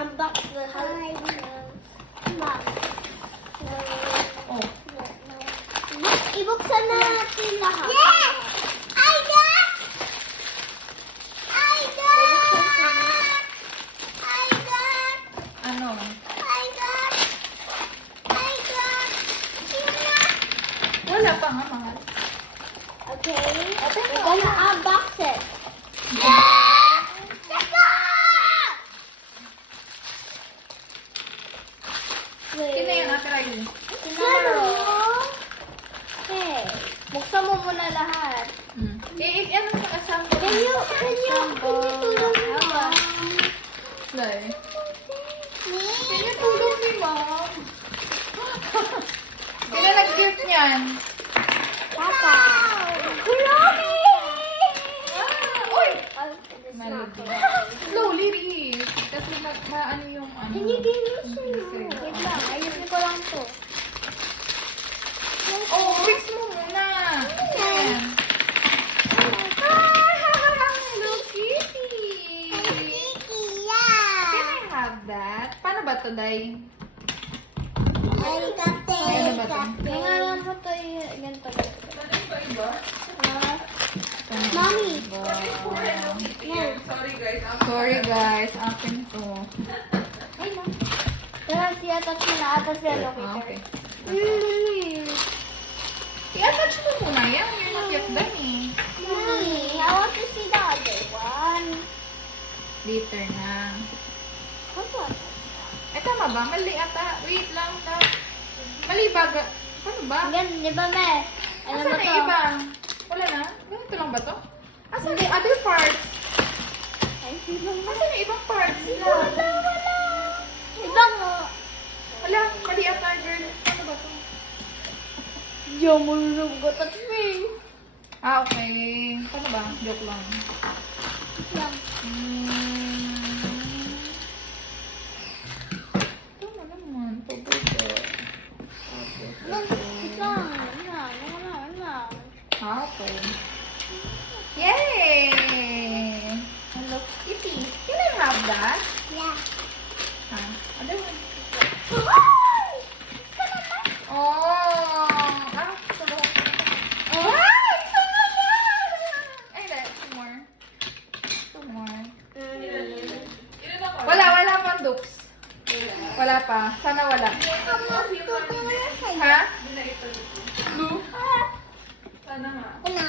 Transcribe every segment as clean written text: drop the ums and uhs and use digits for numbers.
unbox the Oh. Ibuksan na natin lahat. Yes! I got! I got! I got! Ano? I got! I got! Yun na. Wala pa nga, mahal. Okay. Open We're mo. gonna unbox it. Yeah! Let's go! Sino yung Ate Riley? Okay. Buksan mo muna lahat. Ano mo assemble? Can you tulong mo? Lai. Me? Can you tulong ni Mom? Sino nag-gift niyan? Papa. Kulomi! Uy! Slowly, Reese. Kasi ano yung ano. Can you give me some? Wait lang, ayusin ko lang to. Oh, fix mo muna. Ayan. Hello, Kitty. Can I have that? Paano ba to, Day? Ano ba to? Ngayon mo to ganito. Iba? Mommy. Sorry guys, akin to. Ay, no. Pero i-attach mo na ata sa Okay. locator. I-attach mo muna yan. Yung nakyakdan eh. Mommy, I want to see the other one. Later na. Ano? Eh, tama ba? Mali ata. Wait lang. Mali ba? Paano ba? Ganun, di ba, me? Ano Asan ba na to? iba? Wala na? Ganito lang ba to? Asan na yung other part? Ay, ibang Asan yung ibang part? Wala. Ibang, Wala. Mali ata, girl. Ano ba to? yung mulog ko touch me. Ah, okay. Paano ba? Joke lang. Lang. Ito na naman. Pabuto. Lang, lang. Lang. Ah, okay. Yay! Hello, Kitty. Can I have that? Yeah. Ah, other one. Ay! Ito naman. Oh! Ah, sarap. Ay! Ito naman. Ay, two more. Two more. Mm. Wala pang dukes. Wala pa. Sana wala. Ha? Blue? Sana nga. Kuna.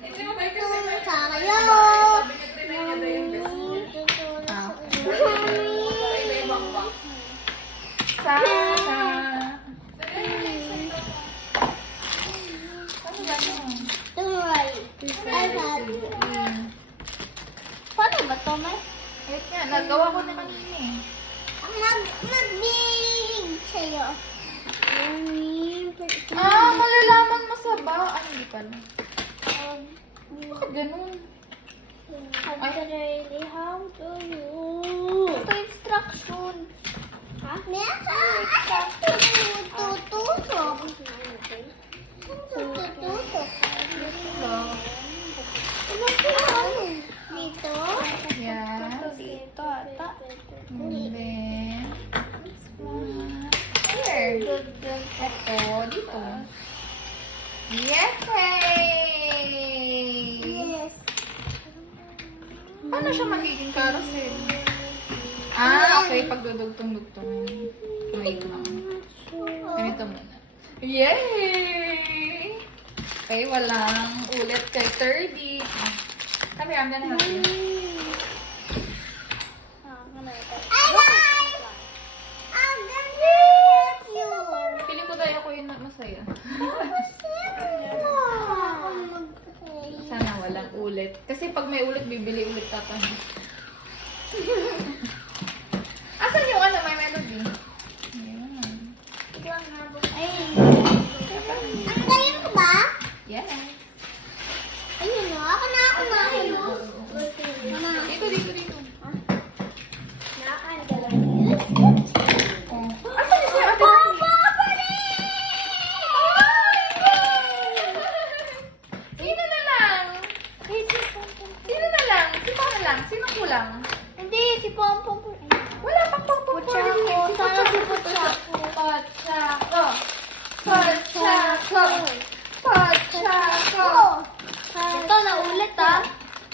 Hindi mo ba Tulong sa kayo. Ah. Sana. Ano ba yun? Don't worry. I have you. Paano ba to, May? Yes nga, nagawa ko na kanina eh. Mag-big sa'yo. Ah, malalaman mo sa ba? Ay, hindi pala. Bakit ganun? How do you? Ito instruction. Ha? Tutusok. Tutusok. Dito? Yes. Dito ata. And then, here. Ito, dito. Yes! Yes. Paano siya magiging carousel? Ah, okay. Pagdudugtong-dugtong. Wait lang. Ganito muna. Yay! Okay, walang ulit kay Thirdy. Come here, I'm gonna help you. I'm gonna help you. Feeling ko tayo ako yung masaya. Sana walang ulit. Kasi pag may ulit, bibili ulit tatahan. Asan yung ano, may melody? Ayan. Ay. Ang galing ko ba? Yes. Ayun o. Ako na. Dito, dito, dito. Nakakagalan. Oh. Asan yung si Ate Riley? Sino na lang? Sino na lang? Si Pao na lang. Sino kulang? Hindi, si Pompom. Wala pang Pochako. Sana si Pochako. Pochako. Pochako. Pochako. Ito, naulit ah.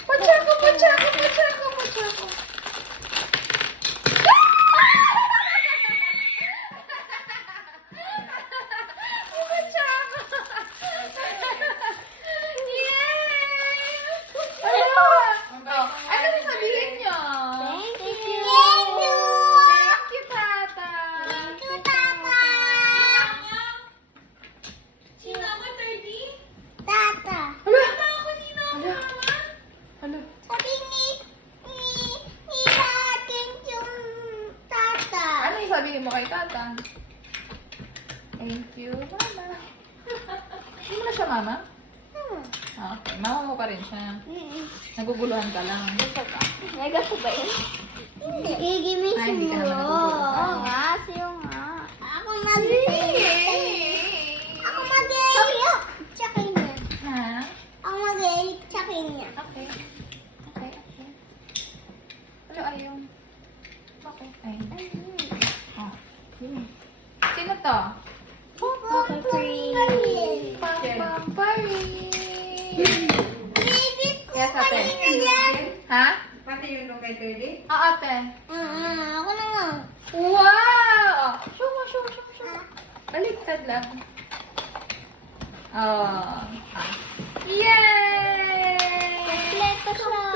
Pochako, Pochako, Pochako, Pochako. Ano sabihin niyo? Thank you. Thank you, Tata. Tata. Hala. Hala. Hala. Sabi ni natin yung tata. Ano yung sabihin mo kay Tata? Thank you, Mama. Hindi mo na siya, Mama? Ah, okay. Mama mo pa rin siya. Naguguluhan ka lang. May gato ba yun? Hindi. Igimis Ay, hindi ka mo. naman naguguluhan. Oo nga, siyo nga. Ako Ako mag-iiyak. Tsaka niya. Ha? Ako mag-iiyak. Tsaka niya. Okay. Okay, okay. Ano ayaw? Okay. Ay. Oh. Sino to? Pampari. Yes, ate. Ha? Pati yung kay Teddy? Ah, ate. Ako na nga. Wow! Show mo, show mo, show mo, show mo. Baliktad lang. Oh. Yay! Kompleto siya.